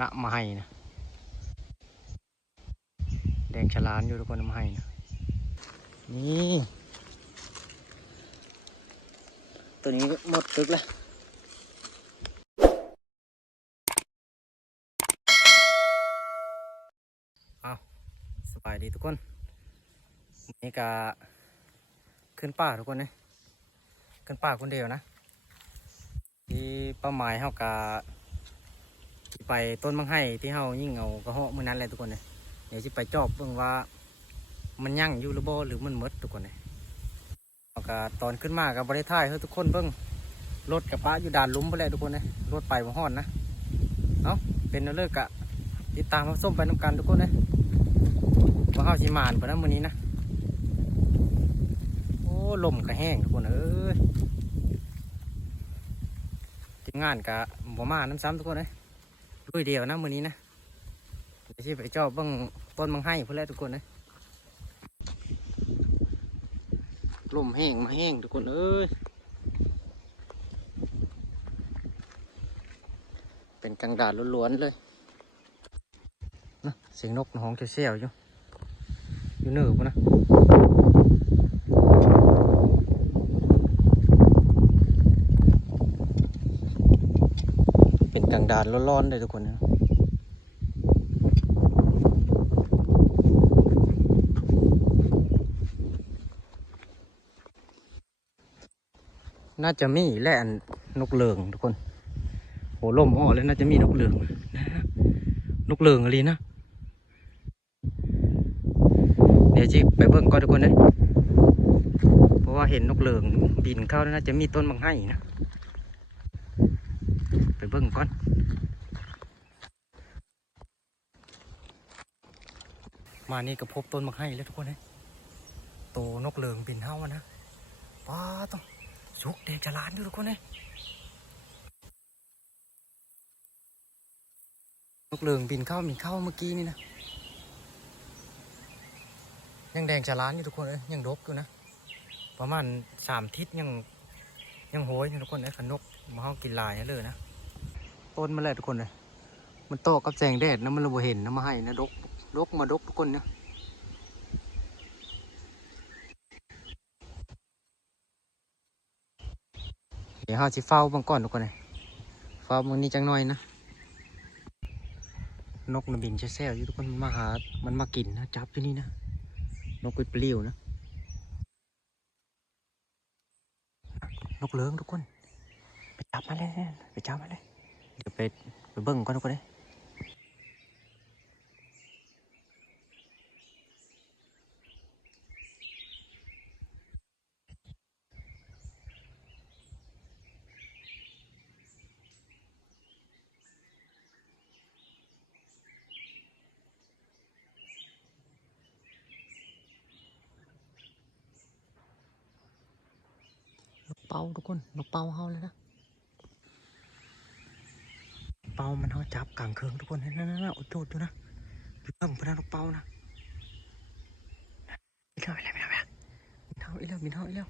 ละมาให้นะ แดงฉลานอยู่ทุกคนมาให้นะนี่ตัวนี้หมดตึกแล้วเอาสบายดีทุกคนนนี้ก็ขึ้นป่าทุกคนเลยขึ้นป่าคนเดียวนะ ที่เป้าหมายเฮากะ ไปต้นมังไห้ที่เฮายิ่งเอากระเหาะมื้อนั้นแหละทุกคนเลยเดี๋ยวสิไปจอบเบิ่งว่า มันยั่งอยู่หรือบ่หรือมันมดทุกคนเลยกะตอนขึ้นมากับบริท่ายให้ยทุกคนเบิ่งรถกับป้าอยู่ด่านลุมไปแล้วทุกคนเลยรถไปบ่ฮอดนะเอ้าเป็นเลิกกะติดตามมาส้มไปน้ำกันทุกคนเลยว่าเฮาสิมานไปนะมื้อนี้นะโอ้ลมก็แห้งทุกคนเอ้ยทีมงานกะบ่มาน้ำซ้ำทุกคนเลย ด้วยเดียวนะมือนี้นะเดี๋ยวไปเจอบเบิ่งต้นมังไห้เพื่อนแหละทุกคนเลยลมแห้งมาแห้งทุกคนเอ้ยเป็นกลางดาดล้วนๆเลยนะเสียงนกห้องเชี่ยวๆอยู่อยู่เหนือปะนะ เป็นกลางดานร้อนๆเลยทุกคนนะน่าจะมีแล่นนกเหลืองทุกคนโหลมอ้อเลยน่าจะมีนกเหลืองนะนกเหลืองอะไรนะเดี๋ยวจิไปเบิ่งก่อนทุกคนนะเพราะว่าเห็นนกเหลืองบินเข้าน่าจะมีต้นบางไห้นะ ไปเบิ่งก่อนมานี่ก็พบต้นมะไห้แล้วทุกคนเลยโตนกเหลืองบินเฮ้าอะนะป้าต้องสุกเด็กจะล้านอยู่ทุกคนเลยนกเหลืองบินเข้าบินเข้าเมื่อกี้นี่นะยังแดงจะล้านอยู่ทุกคนเลยยังดกอยู่นะประมาณสามทิศยังยังโหยอยู่ทุกคนเลยขนกมาเฮากินลายเลยนะ ต้นมันแหละทุกคนเลยมันโตกับแสงแดดนะมันเราเห็นนะมาให้นะดกดกมาดกทุกคนเนี่ยเดี๋ยวเราจะเฝ้าบางก่อนทุกคนเลยเฝ้าบางนี้จังหน่อยนะนกนบินแซ่อยู่ทุกคนมันมาหา มันมากินนะจับอยู่นี่นะนกไปเปลี่ยวนะนกเลืองทุกคน ไปจับมาเลยไปจับมาเลย เดี๋ยวไปไปเบิ่งก่อนทุกคนเลยนกเป่าทุกคนนกเป่าเฮาเลยนะ เป่ามันเขาจับกลางเคืองทุกคนเห็นนั่นนั่นอุดโจดอยู่นะเพิ่มพนันกเป่านะอีเล่าอีเล่าอีเล่ามินเท่าอีเล่ามินเท่าอีเล่า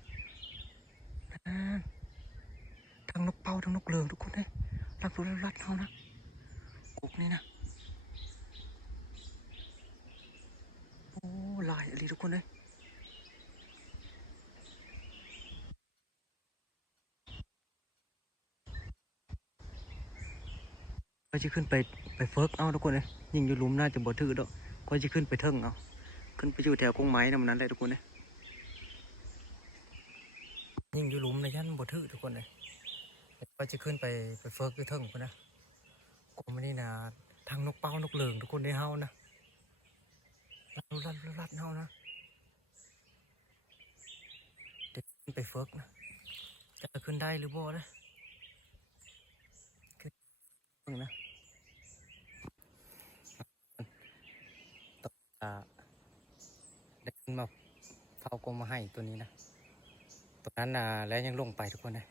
ทั้งนกเป่าทั้งนกเหลืองทุกคนเลยรักรู้แลรัดเขานะกุกนี่นะโอ้ลายอะไรทุกคนเลย ก็จะขึ้นไปไปเฟิร์กเอาทุกคนเลยยิงอยู่หลุมน่าจะบ่ถือดอกก็จะขึ้นไปเทิงเอาขึ้นไปอยู่แถวกงไม้นะมันนั้นเลยทุกคนเลยยิงอยู่หลุมในยันบ่ถือทุกคนเลยก็จะขึ้นไปไปเฟิร์กอยู่เทิงคนนะกมันนี่นะทางนกเป้านกเหลืองทุกคนได้เฮานะรัดรัดรัดเฮานะเดี๋ยวขึ้นไปเฟิร์กนะจะขึ้นได้หรือบ่นะขึ้นนะ อ่าได้ขึ้นมาเฝ้ากรมมาให้ตัวนี้นะตัวนั้นนะแล้วยังลงไปทุกคนนะ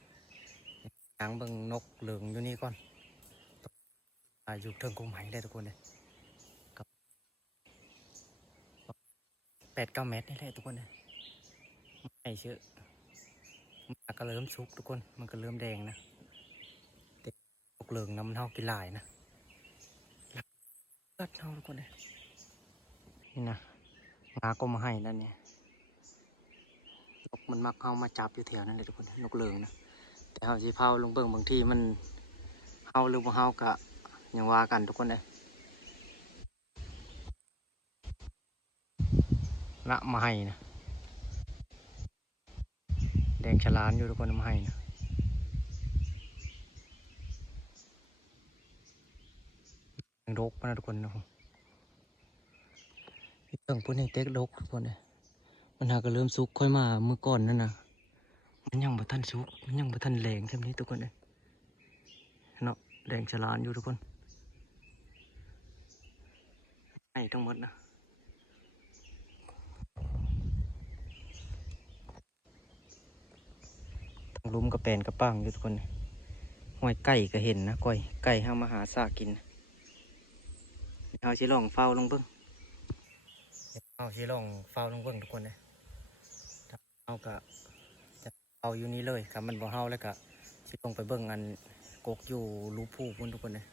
หางเบิ่งนกเหลืองอยู่นี่ก่อนอายู่เทิงกรงไหได้ทุกคนเลยแปดเก้าเมตรนี่แหละทุกคนเลยไม่เชื่อมันก็เริ่มสุกทุกคน มันก็เริ่มแดงนะแต่นกเหลืองน้ำมันเท่ากินลายนะกัดเฮาทุกคนเลย นี่นะงาก็มาให้แล้วเนี่ยนกมันมักเข้ามาจับอยู่แถวนั้นเลยทุกคนนกเหลืองนะแต่เฮาสิเผาลงเบิ่งบางทีมันเฮาหรือบ่เฮากะยังว่ากันทุกคนเลยละมาให้นะแดงฉลานอยู่ทุกคนมาให้นะยังรกมานะทุกคนนะ ผมพี่เพิ่งพูดให้เต็กรกทุกคนเลยมันหาก็เริ่มสุกค่อยมาเมื่อก่อนนั่นนะมันยังบ่ทันสุก มันยังบ่ทันแรงเท่านี้ทุกคนเลยเนาะแดงฉลานอยู่ทุกคนให้ทั้งหมดนะทางลุมกระแปนกระปังอยู่ทุกคนห้อยไก่ก็เห็นนะก้อยไก่ห้ามาหาซากินเดี๋ยวเอาชิลองเฝ้าลงเบิ้ง เดี๋ยวเอาชิลองเฝ้าลงเบิ้งทุกคนเลยถ้าเอากะจะเฝ้าอยู่นี่เลยครับมันบ่เฮาแล้วกะชิลงไปเบิ้งอันกกอยู่รูผู้พุ่นทุกคนเลย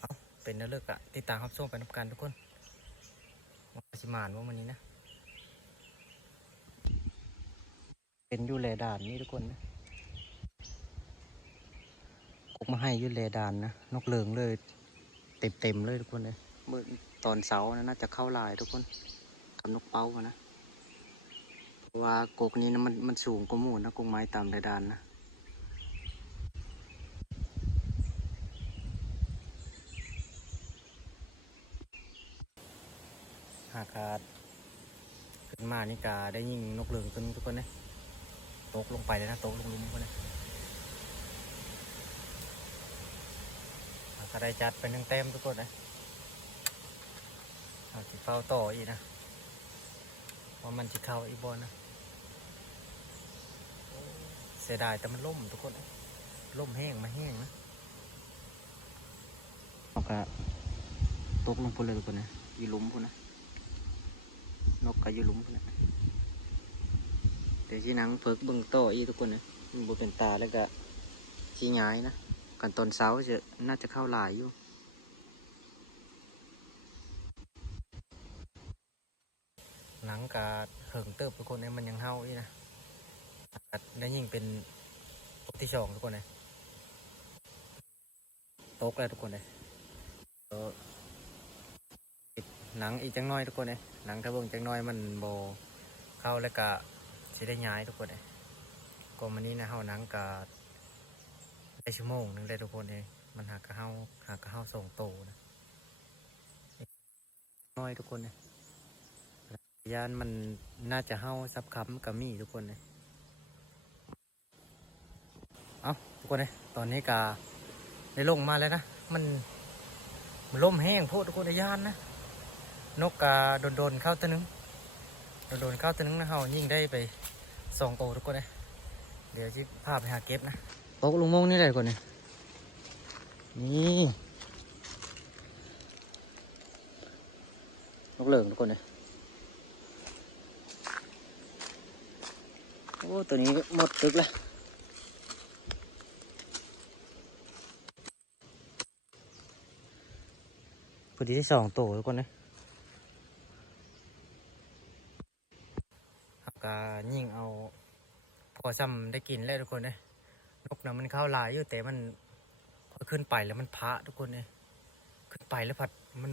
เอาเป็นนั่นเลิกอะติดตามรับชมไปนับกันทุกคนว่าสิมานว่ามันนี้นะ เป็นอยู่เลด่านนี่ทุกคนนะกกมาให้อยูเลด่านนะนกเหลืองเลย เต็มเต็มเลยทุกคนเลยเมื่อตอนเสาร์นะน่าจะเข้าลายทุกคน กับนกเป้านะ เพราะว่ากกนี้นะมันมันสูงกว่าหมูนะกกไม้ตามเลดานนะหากาดขึ้นมานี่กาได้ยิงนกเลืองขึ้นทุกคนนะตกลงไปเลยนะตกลงลุมทุกคนนะหากได้จัดเป็นหนึ่งเต็มทุกคนนะเอาสิเฝ้าต่ออีกนะ ว่ามันจะเข้าอีกบอนะเสียดายแต่มันล่มทุกคนล่มแห้งมาแห้งนะเอากะตกลงพุ่นเลยทุกคนนะอีหลุมพุ่นนะนกก็อยู่หลุมพุ่นนะแต่ที่นังเพิกบิ่งโตอีทุกคนนะมันบ่เป็นตาแล้วก็ชี้ย้ายนะกันตอนเช้าจะน่าจะเข้าหลายอยู่ หนังกะเหิงเติบทุกคนเนี่ยมันยังเฮาอีนะก็ได้ยิ่งเป็นตกที่สองทุกคนเลยตกแล้วทุกคนเลยติดหนังอีกจังน้อยทุกคนเลยหนังถ้าเบิ่งจังน้อยมันโบเข้าแล้วก็สิได้ย้ายทุกคนเลยก็มันนี้นะเฮาหนังกะได้ชั่วโมงนึงได้ทุกคนเลยมันหากกะเฮาหากกะเฮาส่งโตนะน้อยทุกคนเลย ยานมันน่าจะเฮาซับคำกับมีทุกคนเลยเอาทุกคนเลยตอนนี้กาได้ลงมาแล้วนะ มันมันล่มแห้งโพดทุกคนในยานนะ นกกาโดนโดนเข้าตัวนึง โดนโดนเข้าตัวนึงนะเฮายิ่งได้ไปสองโตวทุกคนเลยเดี๋ยวจิพาไปหาเก็บนะตกลงมงนี่เลยก่อนเนี่ยนี่นกเหลืองทุกคนเลย โอ้ตัวนี้หมดตึกแล้วพอดีที่สองตัวทุกคนเลยหักกายิ่งเอาพอซ้ำได้กินแล้วทุกคนเลยนกนะมันเข้าลายอยู่แต่มันพอขึ้นไปแล้วมันพระทุกคนเลยขึ้นไปแล้วผัดมัน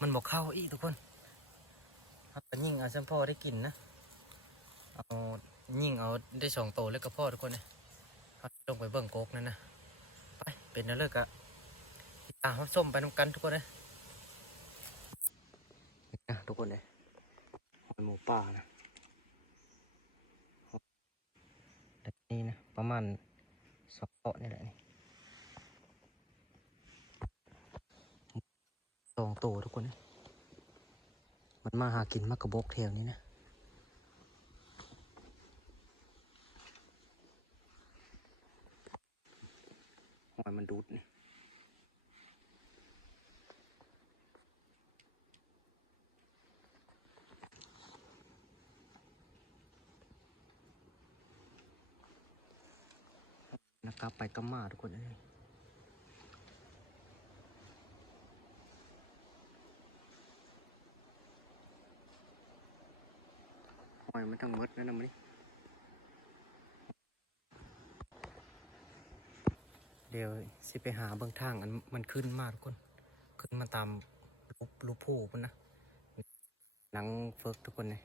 มันบอกเข้าอีกทุกคนหักกายิ่งเอาซ้ำพอได้กินนะ เอายิ่งเอาได้สองตัวแล้วก็พ่อทุกคนเลยเอาลงไปเบิ่งโกกนั่นนะไปเป็นนั่นเลิกอะติดตามรับส้มไปน้ำกันทุกคนเลยนะทุกคนเลยหอยหมูป่านะแบบนี้นะประมาณสองเกาะนี่แหละนี่สองตัวทุกคนนะมันมาหากินมากกระบอกแถวนี้นะ ไปก็มาทุกคนเลยหอยมันทั้งมดแล้วนะมันนี่เดี๋ยวสิไปหาเบื้องทางอันมันขึ้นมากทุกคน ขึ้นมาตามรูปรูปผู้มันนะหลังเฟิกทุกคนเลย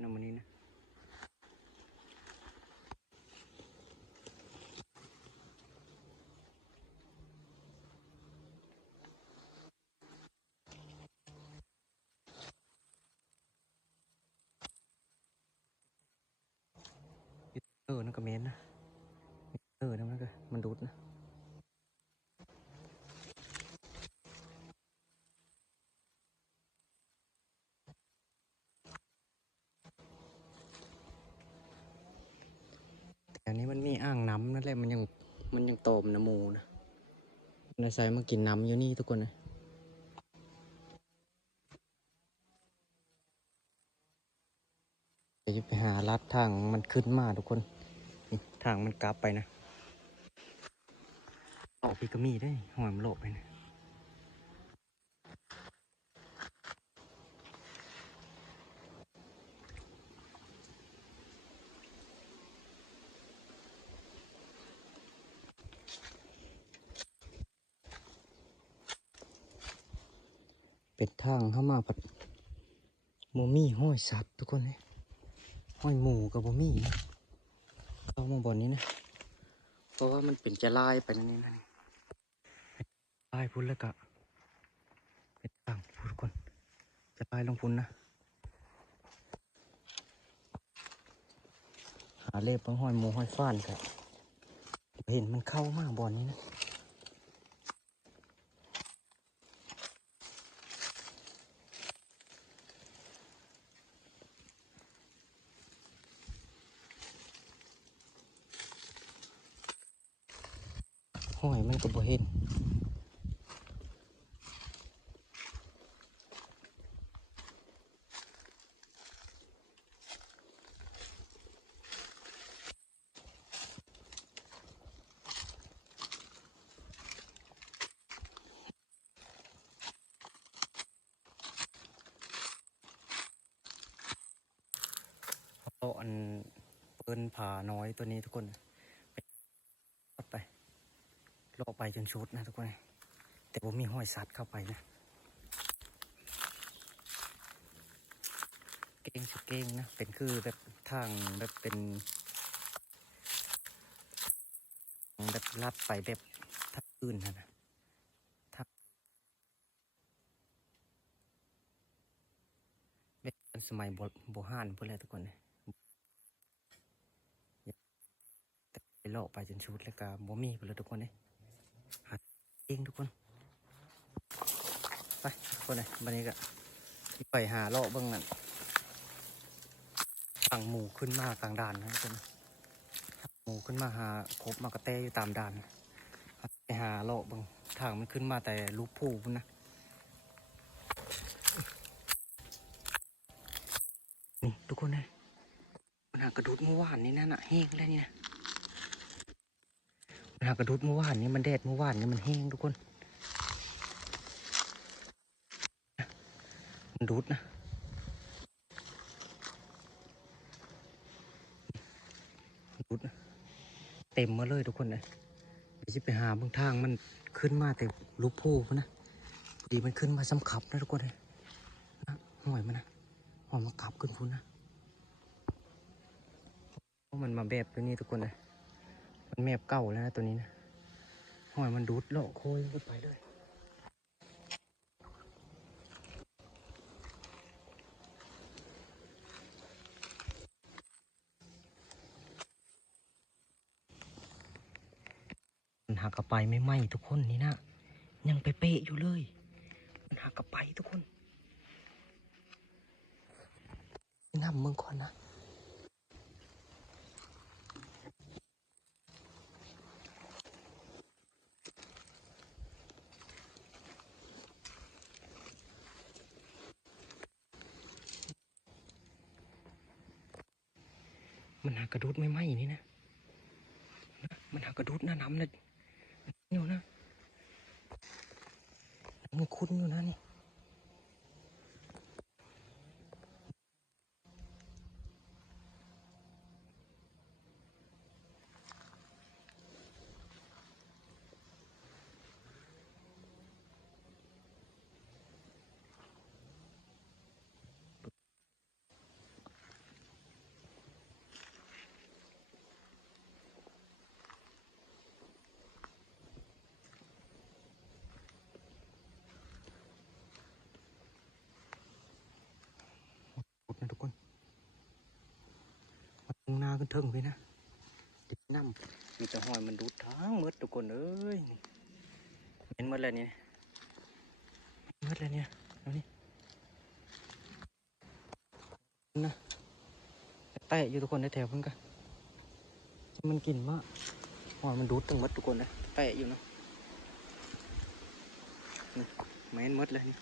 นะน้ำมันนี่นะเออนั่นก็เมนนะเออนั่นก็มันดูดนะ แต่อันนี้มันมีอ่างน้ำนั่นแหละมันยัง มันยังโตมน้ำมูนะนาใส่มากินน้ำอยู่นี่ทุกคนนะจะไปหาลัดทางมันขึ้นมาทุกคน นี่ทางมันกลับไปนะ ออกพี่ก็มีได้หอยมันโลบไปนะ เป็นทางเข้ามาผัดโมมี่ห้อยสัตว์ทุกคนเลยห้อยหมูกับโมมี่นะเข้ามาบนนี้นะ เพราะว่ามันเป็นจะลายไปนั่นนี่นั่นนี่ลายพุ่นแล้วก็เป็นทางทุกคน จะลายลงพุ่นนะหาเล็บขอห้อยหมูห้อยฟ้านครับเห็นมันเข้ามากบ่อนนี้นะ ห้อยมันก็บ่เห็น เอาอันเปิ้นผาน้อยตัวนี้ทุกคนเอาไปโลกไปจนชุดนะทุกคน แต่ผมมีห้อยสัตว์เข้าไปนะ เก่งสุดเก่งนะ เป็นคือแบบทางแบบเป็นแบบลัดไปแบบทางอื่นนะนะทางแบบเป็นสมัยโบราณพวกอะไรทุกคนเนี่ยแต่ไปเลาะไปจนชุดแล้วก็บ่มีพวกเลยทุกคนเนี่ย เองทุกคน ไปคนเลยวันนี้ก็ไปหาเลาะเบื้องนั่นทางหมูขึ้นมากลางด่านนะทุกคนหมูขึ้นมาหาครบมากระเตอยู่ตามด่านไปหาเลาะเบื้องทางมันขึ้นมาแต่ลูกผู้นะนี่ทุกคนเลยมันหากระดุดเมื่อวานนี่นั่นน่ะแห้งแล้วนี่นะ หากระดุดเมื่อวานนี่มันแดดเมื่อวานนี่มันแห้งทุกคน มันดูดนะดูดนะเต็มมาเลยทุกคนเลยเดี๋ยวจะไปหาเบางทางมันขึ้นมาแต่ลูกผู้นนะดีมันขึ้นมาซ้ำขับนะทุกคนเลยนะหอยมันนะหอยมันขับขึ้นพุ่นนะมันมาแบบตัวนี้ทุกคนเลย แมบเก่าแล้วนะตัวนี้นะหอยมันดูดเลาะโคยไปเลยมันหักกลับไปไม่ไหมทุกคนนี่นะยังไปเป๊ะอยู่เลย มันหักกลับไปทุกคนน้ำมึงก่อนนะากระดุดไม่ไหมนี่นะนะมันหากระดุดหน้าน้ำเลยอยู่นะมันคุ้นอยู่นะนี่ กดนะทุกคนมาตรงห น้าขึ้นเทิงไปนะติดน้ำมีแต่หอยมันดูดทั้งหมดทุกคนเอ้ยนี่เห็นหมดแล้วเนี่ยเห็นหมดแล้วเนี่ยเอานี่นะแตะอยู่ทุกคนในแถวเพิ่งกันมันกินมากหอยมันดูดทั้งหมดทุกคนนะแตะอยู่นะนี่แม่นหมดเลยนี่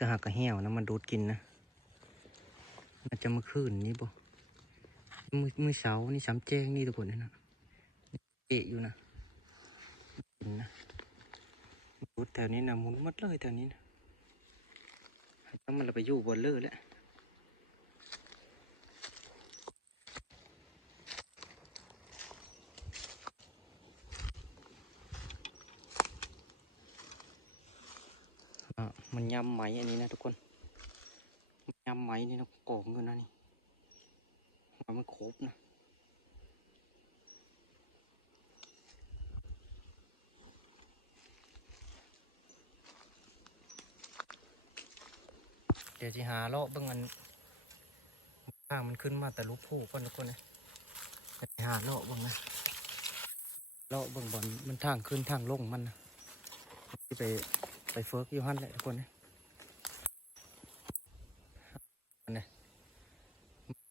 ี้ก็หักกระเหี่ยวนะมันดูดกินนะมันจะมาขึ้นนี่บ่มือมือเสานี่สามแจ้งนี่ทุกคนน่ะเอะอยู่นะกินนะดูดแถวนี้นะมุนมัดเลยแถวนี้นะถ้ามันเราไปอยู่บนเลือแล้ว มันยำไหมอันนี้นะทุกคนยำไหมนี่นะโกงอยู่นะนี่มันมันครบนะเดี๋ยวจะหาเลาะเบิ่งมันข้างมันขึ้นมาแต่รูปผู้ก่อนทุกคนนะเดี๋ยวสิหาเลาะเบิ่งนะเลาะเบิ่งบอลมันทางขึ้นทางลงมันนะที่ไป ไปเฟิร์กยู่หันแหละทุกคนนะอันนี้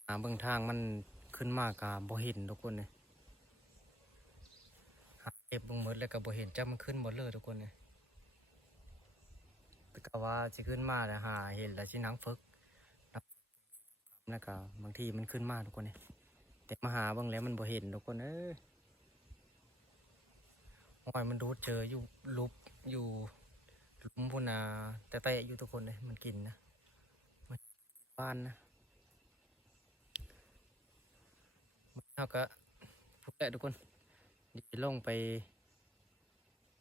หาเบิ่งทางมันขึ้นมากาบ่เห็นทุกคนเลยหาเก็บเบิ่งหมดแล้วก็บ่เห็นจ้ามันขึ้นหมดเลยทุกคนเลยก็ว่าสิขึ้นมาแล้วหาเห็นแล้วสิหนังฝึกนับแล้วก็บางทีมันขึ้นมาทุกคนเนี่ยแต่มาหาเบางแล้วมันบ่เห็นทุกคนเอ้ยหอยมันดูดเจออยู่ลุบอยู่ ลุมพุนนาแต่แต่อยู่ทุกคนเลยมันกินนะมันบ้านนะมันเท่าก็พูดแหละทุกคนเดี๋ยวลงไป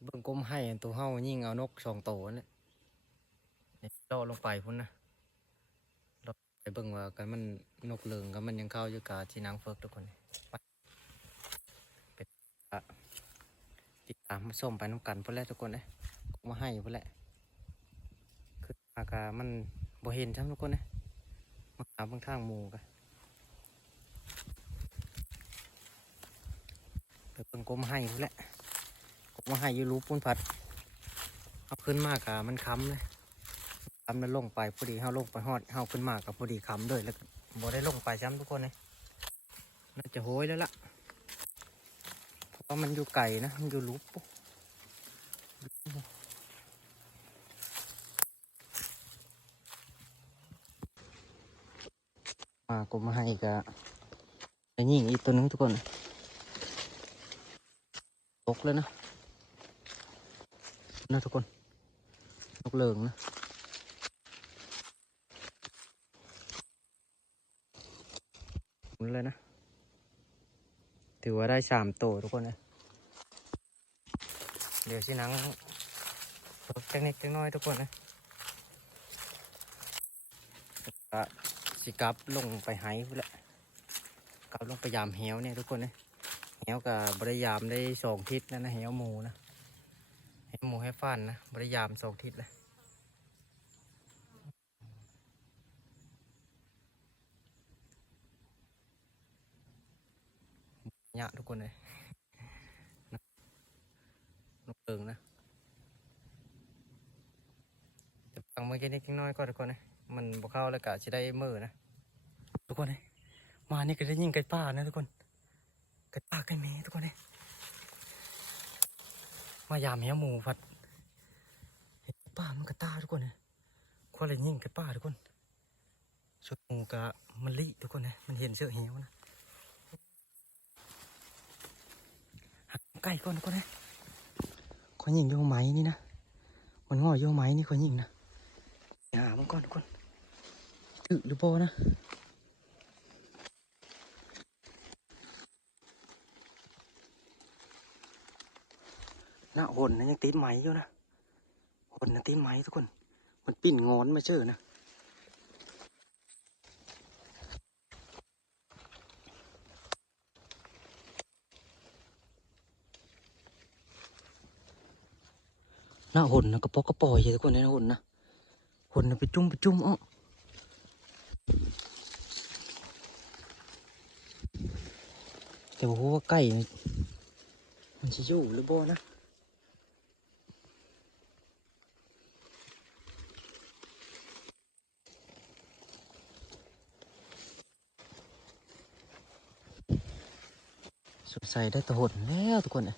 เบิ่งก้มให้ตัวเฮายิ่งเอานกสองตัวนั่นแหละนี่เลาลงไปพุ่นนะเลาะไปเบิ่งว่ากันมันนกเหลืองกันมันยังเข้าอยู่กาที่นางเฟิกทุกคนนี่ไปเป็นอะติดตามมาส้มไปน้ำกันพุ่นแหละทุกคนเลย มาให้พุ่นแหละคืออากามันบ่เห็นช่ำทุกคนเลยมาหาบางทางหมู่กันไปเบิ่งกลมให้พุ่นแหละกลมให้อยู่รูปุ่นผัดเอาขึ้นมากามันค้ำเลยค้ำนั้นลงไปพอดีเฮาลงไปฮอดเฮาขึ้นมากับพอดีค้ำด้วยแล้วบ่ได้ลงไปซ้ำทุกคนเลยน่าจะโหยแล้วล่ะเพราะว่ามันอยู่ไก่นะมันอยู่ลุบปุ๊ ก็มาให้กะไอ้นี่อีกตัวนึงทุกคนตกแล้วนะนะทุกคนนกเลืองนะหมุนเลยนะ ถือว่าได้สามตัวทุกคนเลยเดี๋ยวสิหนังฝึกเทคนิคจังน้อยทุกคนนะ สิกลับลงไปไหพุ่นละกลับลงไปยามเหวเนี่ยทุกคนเลยเหวกับบริยามได้สองทิศนะนะเหวหมูนะเหวหมูให้ฟันนะบริยามสองทิศเลย nhạ ทุกคนเลยนกเอิงนะจะฟังเมื่อกี้นิดน้อยก็ทุกคนนะ มันบ่เข้าแล้วก็จะได้มือนะ ทุกคนเลยมานี่ก็ได้ยิงไก่ป่านะทุกคนไก่ป่าไก่แม่ทุกคนเลยมายามแหวหมูพัดเห็นป่ามันกระตาทุกคนเลยคนเลยยิงไก่ป่าทุกคนชุดหมูกะมันลิทุกคนเลยมันเห็นเสือเหวนะหักไก่ก่อนทุกคนเลยขอยิงโยไหมนี่นะมันงอโยไหมนี่ขอยิงนะหามันก่อนทุกคน อหรือโบนะหน้าหนนะยังติดไหมอยู่นะหนนะติดไหมทุกคน มันปิ่นงอนมาเจอนะหน้าหนนะกระปอกระปล่อยเลยทุกคนในหน้าหนนะคนน่ะไปจุ่มไปจุ่มอ้อ แต่ว่าว่าไก่มันจะอยู่หรือบ่นะสงสัยได้ตะหดแล้วทุกคนเนี่ย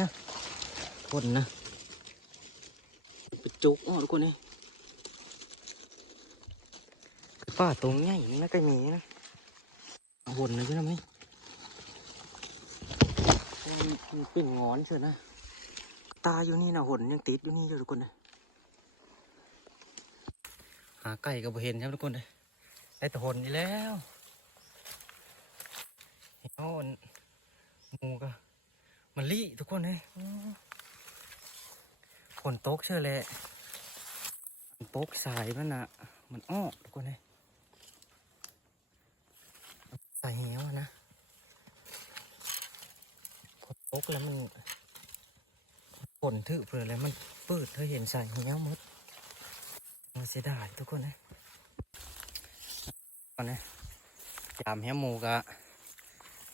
นะหดนะไปจุกอ๋อทุกคนนี่ป้าตรงใหญ่นี่นะไก่หมีนะ วนเลยใช่ไหมมันเป็นงอนเชียวนะ ตาอยู่นี่นะหนยังติดอยู่นี่อยู่ทุกคนเลยหาไก่ก็บ่เห็นใช่ไหมทุกคนเลยได้แต่หนนี่แล้วเห็นเอาอันหมูก็มันลี่ทุกคนเลยอื้อฝนตกเชื่อเลยมันตกสายมันอะมันอ้อทุกคนเลย สายเหวอะนะฝนตกแล้วมันฝนถือเพื่ออะไรมันปืดเธอเห็นสายเหวมดมันเสียดายทุกคนเลยก่อนนะจามแหวหมูกะ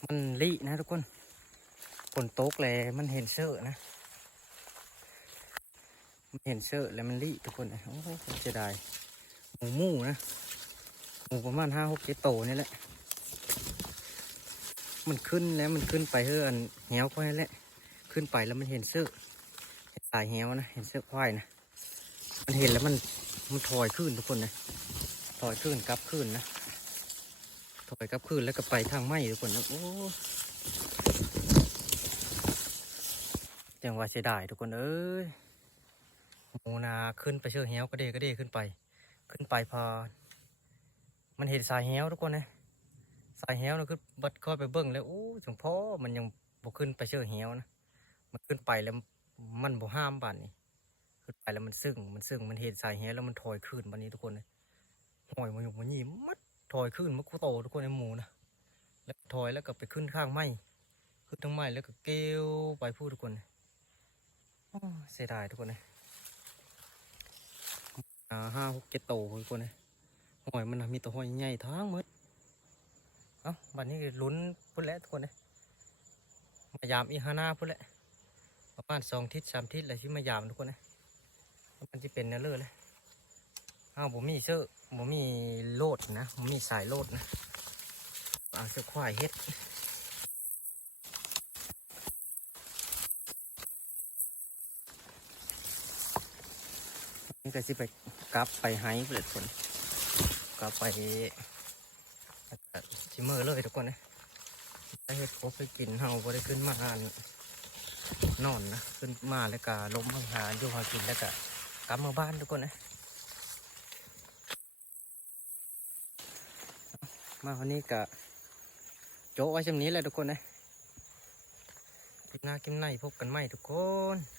มันลี่นะทุกคนฝนตกเลยมันเห็นเสื้อนะมันเห็นเสื้อแล้วมันรีทุกคนเลยโอ้โหเสียดายหมูหมูนะหมูประมาณห้าหกเจ็ดโตนี่แหละ มันขึ้นแล้วมันขึ้นไปเฮือนแหวควายแหละ ขึ้นไปแล้วมันเห็นเสื้อสายแหวนะ เห็นเสื้อควายนะ มันเห็นแล้วมันมันถอยขึ้นทุกคนนะถอยขึ้นกลับขึ้นนะถอยกลับขึ้นแล้วก็ไปทางไม้ทุกคนนะโอ้จังหวะเสียดายทุกคนเอ้ยหมูนาขึ้นไปเชื่อเหี้ยวก็เด้ก็เด้ขึ้นไป ขึ้นไปพอ มันเห็นสายเหวทุกคนนะ สายเหี้ยวนะคือบัดคอยไปเบิ้งแล้วอู้ถึงพ่อมันยังบ่ขึ้นไปเชื่อเหี้ยวนะมันขึ้นไปแล้วมันบ่ห้ามบ้านนี่ขึ้นไปแล้วมันซึ่งมันซึ่งมันเห็นสายเหี้ยวแล้วมันถอยขึ้นบ้านนี้ทุกคนเลยหอยมันอยู่มันยิ้มมัดถอยขึ้นมันกูโตทุกคนในหมูนะแล้วถอยแล้วก็ไปขึ้นข้างไม้ขึ้นทั้งไม้แล้วก็เกลียวไปพูดทุกคนเลยโอ้เสียดายทุกคนเลยห้าหกเจ็ดโตทุกคนเลยหอยมันมีตัวหอยใหญ่ทั้งหมด อ้าบัดนี้ก็ลุ้นพุ่นแล้วทุกคนเลยมายามอีฮาน่าพุ่นแหละประมาณสองทิศสามทิศอะไรที่มายามทุกคนเลยมันจะเป็นเนื้อเลือเลยอ้าวผมมีเสื้อผมมีโลดนะผมมีสายโลดนะเอาเสื้อควายเฮ็ดนี่ก็สิไปกลับไปไฮเปลดคนกลับไป ชิเมอร์เลยทุกคนนะได้เฮ็ดครบไปกินเฮาบ่ได้ขึ้นมาหานนอนนะขึ้นมาแล้วก็ล้มมาหาอยู่หากินแล้วก็กลับมาบ้านทุกคนนะมาวันนี้ก็โจ๊ะไว้ช่ำนี้แหละทุกคนนะกินหน้ากินในพบกันใหม่ทุกคน